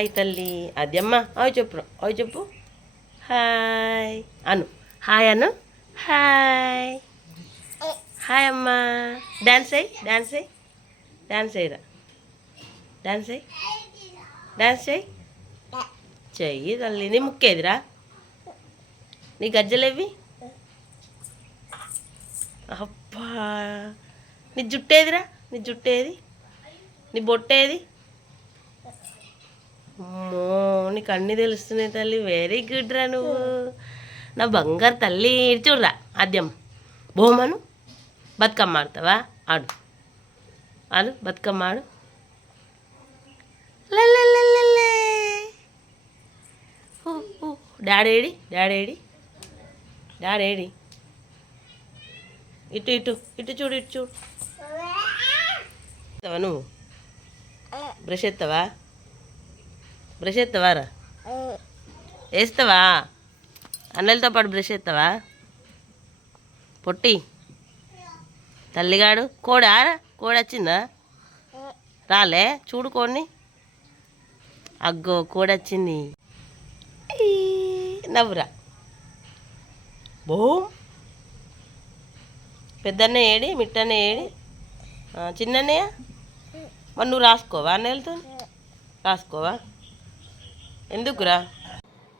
Hi తల్లి అది అమ్మ అవి చెప్పు అవి చెప్పు హాయ్ అను హాయ్ అను హాయ్ హాయ్ అమ్మా డాన్స్ అయ్యి డాన్స్ అయ్యి డాన్స్ అయ్యిరా డాన్స్ అయ్యి డాన్స్ చెయ్యి చెయ్యి తల్లి నీ ముక్కేదిరా నీ గజ్జలేవి అబ్బా నీ జుట్టేదిరా నీ జుట్టేది నీ బొట్టేది అమ్మో నీకు అన్నీ తెలుస్తున్నాయి తల్లి వెరీ గుడ్ రా నువ్వు నా బంగారు తల్లి చూడరా ఆద్యం బొమ్మను బతుకమ్మ ఆడతావా ఆడు ఆడు బతుకమ్మ ఆడు డాడేడి డాడేడి డాడేడి ఇటు ఇటు ఇటు చూడు ఇటు చూడు నువ్వు బ్రష్ ఎత్తావా బ్రష్ ఎత్తావా రా వేస్తావా అన్నలతో పాటు బ్రష్ ఎత్తావా పొట్టి తల్లిగాడు కోడా కోడి వచ్చిందా రాలే చూడు కోడిని అగ్గో కోడి వచ్చింది నవ్వురా బో పెద్దన్న ఏడి మిట్టన్న ఏడి చిన్నన్నయ్య మరి నువ్వు రాసుకోవా అన్నయ్యలతో రాసుకోవా ఎందుకురా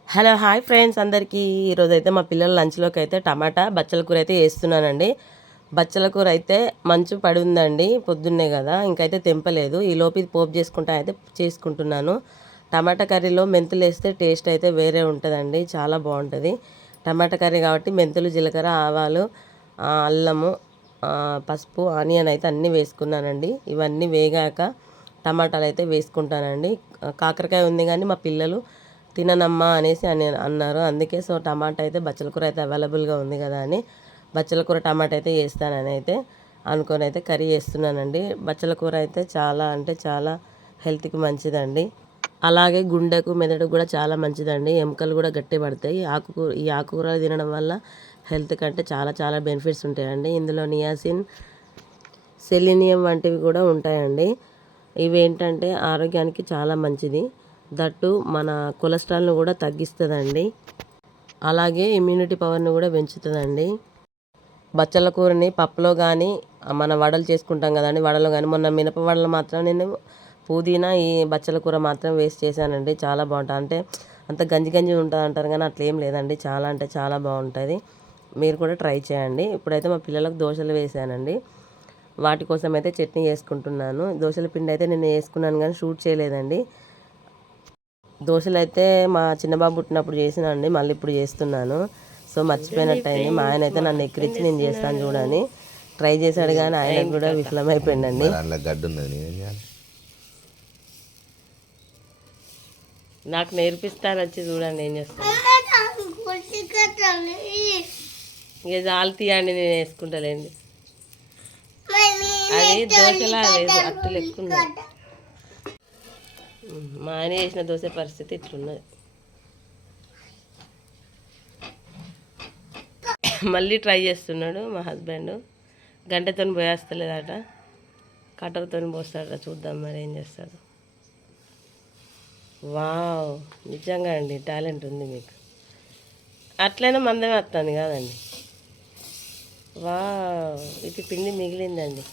హలో హాయ్ ఫ్రెండ్స్ అందరికీ ఈరోజు అయితే మా పిల్లల లంచ్లోకి అయితే టమాటా బచ్చల కూర అయితే వేస్తున్నానండి. బచ్చల కూర అయితే మంచు పడి ఉందండి పొద్దున్నే కదా, ఇంకైతే తెంపలేదు. ఈ లోపు ఇది పోపు చేసుకుంటా అయితే చేసుకుంటున్నాను. టమాటా కర్రీలో మెంతులు వేస్తే టేస్ట్ అయితే వేరే ఉంటుందండి, చాలా బాగుంటుంది. టమాటా కర్రీ కాబట్టి మెంతులు జీలకర్ర ఆవాలు అల్లము పసుపు ఆనియన్ అయితే అన్నీ వేసుకున్నానండి. ఇవన్నీ వేగాక టమాటాలు అయితే వేసుకుంటానండి. కాకరకాయ ఉంది కానీ మా పిల్లలు తిననమ్మా అనేసి అన్నారు. అందుకే సో టమాటా అయితే బచ్చల కూర అయితే అవైలబుల్గా ఉంది కదా అని బచ్చల కూర టమాటా అయితే వేస్తానని అయితే అనుకొని అయితే కర్రీ చేస్తున్నానండి. బచ్చల కూర అయితే చాలా అంటే చాలా హెల్త్కి మంచిదండి. అలాగే గుండెకు మెదడుకు కూడా చాలా మంచిదండి. ఎముకలు కూడా గట్టి పడతాయి. ఈ ఆకుకూరలు తినడం వల్ల హెల్త్ కంటే చాలా చాలా బెనిఫిట్స్ ఉంటాయండి. ఇందులో నియాసిన్ సెలీనియం వంటివి కూడా ఉంటాయండి. ఇవేంటంటే ఆరోగ్యానికి చాలా మంచిది. దట్టు మన కొలెస్ట్రాల్ను కూడా తగ్గిస్తుందండి. అలాగే ఇమ్యూనిటీ పవర్ని కూడా పెంచుతుందండి. బచ్చల కూరని పప్పులో కానీ మన వడలు చేసుకుంటాం కదండి, వడలో కానీ మొన్న మినప వడలు మాత్రం నేను పుదీనా ఈ బచ్చల కూర మాత్రం వేస్ట్ చేశానండి. చాలా బాగుంటుంది. అంటే అంత గంజి గంజి ఉంటుంది అంటారు కానీ అట్లా ఏం లేదండి, చాలా అంటే చాలా బాగుంటుంది. మీరు కూడా ట్రై చేయండి. ఇప్పుడైతే మా పిల్లలకు దోశలు వేసానండి. వాటి కోసం అయితే చట్నీ చేసుకుంటున్నాను. దోశల పిండి అయితే నేను వేసుకున్నాను కానీ షూట్ చేయలేదండి. దోశలు అయితే మా చిన్నబాబు పుట్టినప్పుడు చేసినండి, మళ్ళీ ఇప్పుడు చేస్తున్నాను. సో మర్చిపోయినట్టు అయింది. మా ఆయన అయితే నన్ను ఎక్కిరించి నేను చేస్తాను చూడని ట్రై చేశాడు కానీ ఆయన కూడా విఫలమైపోయిందండి. నాకు నేర్పిస్తాను వచ్చి చూడండి ఏం చేస్తాను. ఇక జాలి తీయండి, నేను వేసుకుంటాలేండి. అది దోశలా లేదు, అట్టులు ఎక్కువ. మా ఆయన చేసిన దోశ పరిస్థితి ఇట్లున్నది. మళ్ళీ ట్రై చేస్తున్నాడు మా హస్బెండ్. గంటతో పోయేస్తలేదట, కట్టర్తో పోస్తాడట. చూద్దాం మరి ఏం చేస్తాడు. వావ్, నిజంగా అండి టాలెంట్ ఉంది మీకు. అట్లయినా మందమే వస్తుంది కాదండి. వావ్, ఇది పిండి మిగిలిందండి.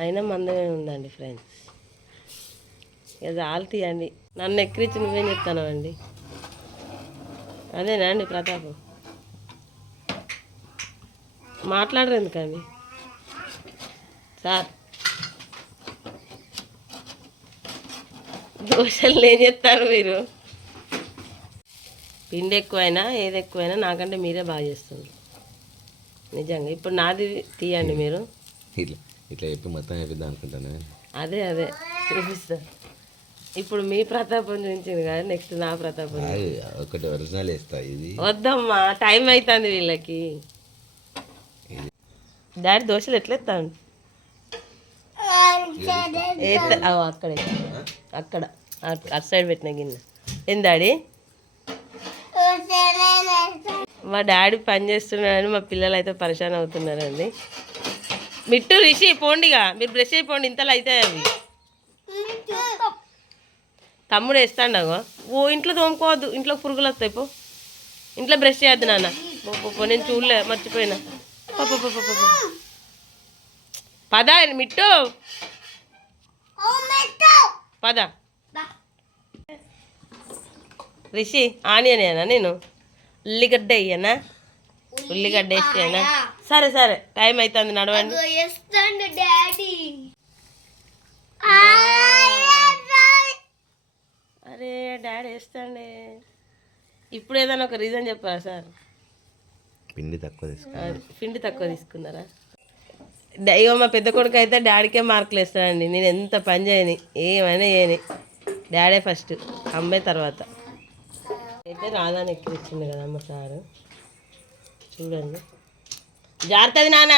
అయినా మందమే ఉందండి ఫ్రెండ్స్. ఇక ఆలు తీయండి. నన్ను ఎక్కిరించి నువ్వేం చెప్తాను అండి. అదేనా అండి ప్రతాప్, మాట్లాడరు ఎందుకండి సార్? దోశలు ఏం చెప్తారు మీరు? పిండి ఎక్కువైనా ఏది ఎక్కువైనా నాకంటే మీరే బాగా చేస్తుంది నిజంగా. ఇప్పుడు నాది తీయండి మీరు. ఇట్లా చెప్పి మొత్తం చెప్పిద్దాం అనుకుంటాను. అదే అదే చూపిస్తా. ఇప్పుడు మీ ప్రతాపం చూపించింది కదా, నెక్స్ట్ నా ప్రతాపం. ఒకటి ఒరిజినల్ వేస్తా. ఇది వద్దమ్మా, టైం అవుతుంది వీళ్ళకి. డాడీ దోశలు ఎట్లా ఎత్తాను? అక్కడ అక్కడ అటు సైడ్ పెట్టిన గిన్నె ఏం డాడీ? మా డాడీ పని చేస్తున్నాడని మా పిల్లలు అయితే పరిశాన్ అవుతున్నారండి. మిట్టు రిషి పోండిగా, మీరు బ్రష్ అయిపోండి, ఇంతలో అవుతాయి అవి. తమ్ముడు వేస్తాండగో. ఓ ఇంట్లో తోముకోవద్దు, ఇంట్లో పురుగులు వస్తాయి. పో ఇంట్లో బ్రష్ చేయొద్దు నాన్న. పో నేను చూడలే, మర్చిపోయినా. పద మిట్టు, పద. రిషి ఆనియన్ వేయనా నేను? ఉల్లిగడ్డ వేయనా? ఉల్లిగడ్డ వేసేనా? సరే సరే, టైం అవుతుంది, నడవండి. అరే డాడీ వేస్తాండే. ఇప్పుడు ఏదైనా ఒక రీజన్ చెప్పారా సార్? పిండి తక్కువ తీసుకున్నా. పిండి తక్కువ తీసుకున్నారా? ఇగో మా పెద్ద కొడుకు అయితే డాడీకే మార్కులు వేస్తాడండి. నేను ఎంత పని చేయని, ఏమైనా చేయని, డాడీ ఫస్ట్, అమ్మాయి తర్వాత. అయితే రాధాని ఎక్కిరిచ్చింది కదా అమ్మ సారు. చూడండి, జాగ్రత్తది నాన్న.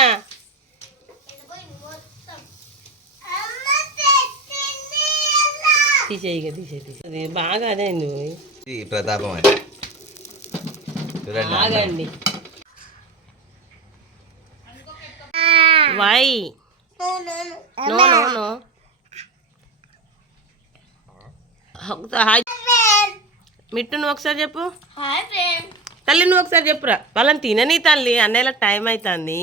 తీసేయి తీసేది బాగా. అదే ప్రతాపం అది. చూడండి, ఆగండి. Why no no no. Hi Mittu, నువ్వు ఒకసారి చెప్పు. తల్లి నువ్వు ఒకసారి చెప్పురా. వాళ్ళని తినని తల్లి, అన్నయ్యలకు టైం అవుతుంది.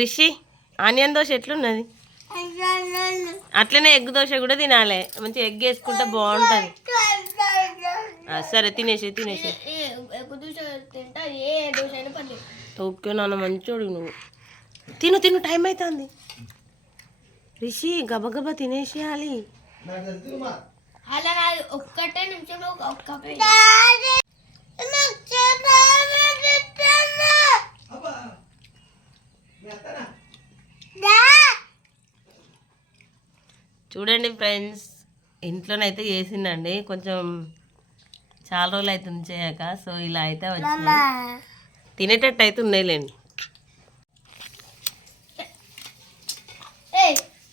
రిషి ఆనియన్ దోశ ఎట్లున్నది? అట్లనే ఎగ్ దోశ కూడా తినాలి, మంచిగా ఎగ్ వేసుకుంటే బాగుంటుంది. సరే తినేసి తినేసి. ఓకే నాన్న, మంచోడు నువ్వు. తిను తిను, టైం అవుతుంది. రిషి గబగబా తినేసేయాలి. ఒక్కటే నిమిషంలో చూడండి ఫ్రెండ్స్, ఇంట్లోనైతే చేసిండండి. కొంచెం చాలా రోజులు అవుతుంది చేయక, సో ఇలా అయితే వచ్చింది. తినేటట్టు అయితే ఉన్నాయిలేండి.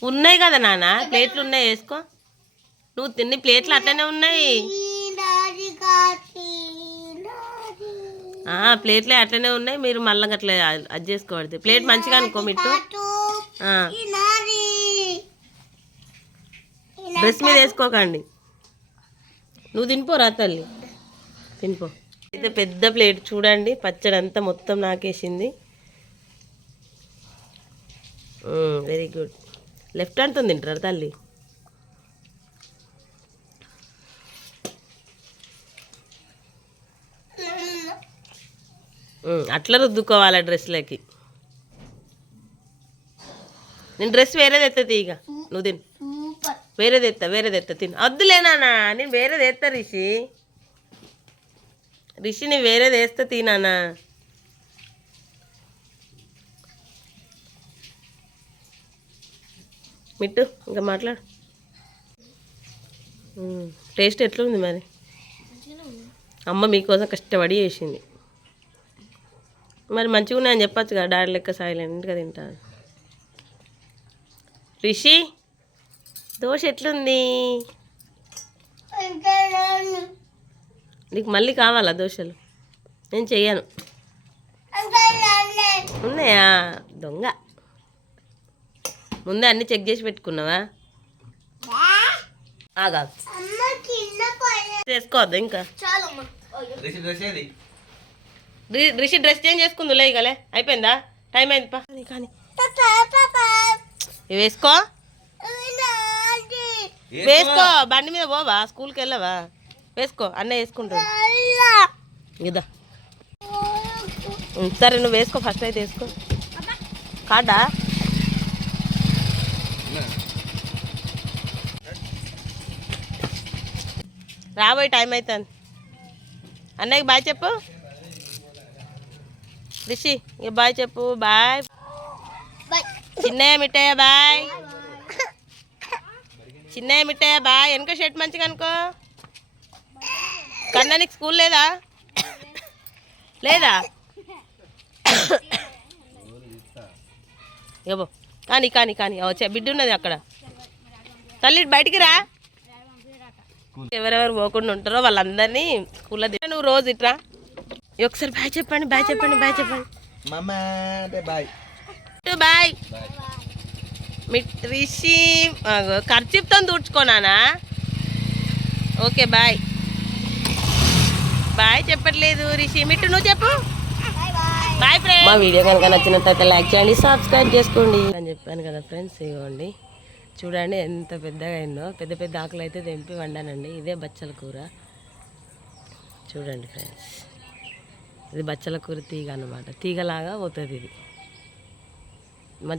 ఉన్నాయి కదా నాన్న, ప్లేట్లు ఉన్నాయి, వేసుకో. నువ్వు తిన్ని ప్లేట్లు అట్లనే ఉన్నాయి. ప్లేట్లే అట్లనే ఉన్నాయి, మీరు మళ్ళీ అట్లా అది చేసుకోవద్దు. ప్లేట్ మంచిగా అనుకో మిట్టు. డ్రెస్ మీద వేసుకోకండి. నువ్వు తినిపోరా తల్లి, తినిపో. అయితే పెద్ద ప్లేట్ చూడండి, పచ్చడి అంతా మొత్తం నాకేసింది. Very good. లెఫ్ట్ హ్యాండ్తో తింటారా తల్లి? అట్లా రుద్దుకోవాలి డ్రెస్లకి. నేను డ్రెస్ వేరేది ఎత్తా తీగ, నువ్వు తిను. వేరేది ఎత్తా తిను. వద్దులేనా, నేను వేరేది ఎత్తా రిషి. రిషిని వేరేది వేస్తా తినానా. మిట్టు ఇంకా మాట్లాడు. టేస్ట్ ఎట్లుంది మరి? అమ్మ మీకోసం కష్టపడి చేసింది. మరి మంచిగా ఉన్నాయని చెప్పచ్చు కదా, డాడీ లెక్క సైలెంట్గా తింటాను. రిషి దోశ ఎట్లుంది? నీకు మళ్ళీ కావాలా దోశలు? నేను చెయ్యను. ఉన్నాయా? దొంగ. ముందే అన్నీ చెక్ చేసి పెట్టుకున్నావా? ఆగా చేసుకోవద్దు ఇంకా. రిషి డ్రెస్ చేంజ్ చేసుకుంది లేగలే, అయిపోయిందా? టైం అయింది పా. కానీ వేసుకో వేసుకో, బండి మీద పోవా, స్కూల్కి వెళ్ళవా? వేసుకో, అన్నయ్య వేసుకుంటాడు ఇదా. సరే నువ్వు వేసుకో, ఫస్ట్ అయితే వేసుకో. కాడా రాబోయే టైం అవుతుంది. అన్నయ్యకి బాయ్ చెప్పు రిషి. ఇక బాయ్ చెప్పు. Bye Chinnayya Mittayya bye. Chinnayya Mittayya bye. వెనక షర్ట్ మంచిగా అనుకో. కన్నా నీకు స్కూల్ లేదా? లేదా? ఏబో కానీ కానీ కానీ వచ్చే బిడ్డ ఉన్నది అక్కడ. తల్లి బయటికి రా. ఎవరెవరు పోకుండా ఉంటారో వాళ్ళందరినీ స్కూల్లో నువ్వు రోజు ఇట్రా. ఒకసారి బాయ్ చెప్పండి, బాయ్ చెప్పండి, బాయ్ చెప్పండి. మమ్మా అంటే బాయ్ బాయ్ రిషి ఖర్చుతో తుడుచుకోనానా ఓకే బాయ్ బాయ్ చెప్పట్లేదు రిషి మిట్టు నువ్వు చెప్పు బాయ్ ఫ్రెండ్స్. మా వీడియో కనుక నచ్చినట్లయితే లైక్ చేయండి, సబ్స్క్రైబ్ చేసుకోండి అని చెప్పాను కదా ఫ్రెండ్స్. ఇవ్వండి చూడండి ఎంత పెద్దగా అయిందో. పెద్ద పెద్ద ఆకులు అయితే తెంపి వండానండి. ఇదే బచ్చల కూర చూడండి ఫ్రెండ్స్. ఇది బచ్చల కూర తీగ అన్నమాట. తీగలాగా పోతుంది ఇది. మా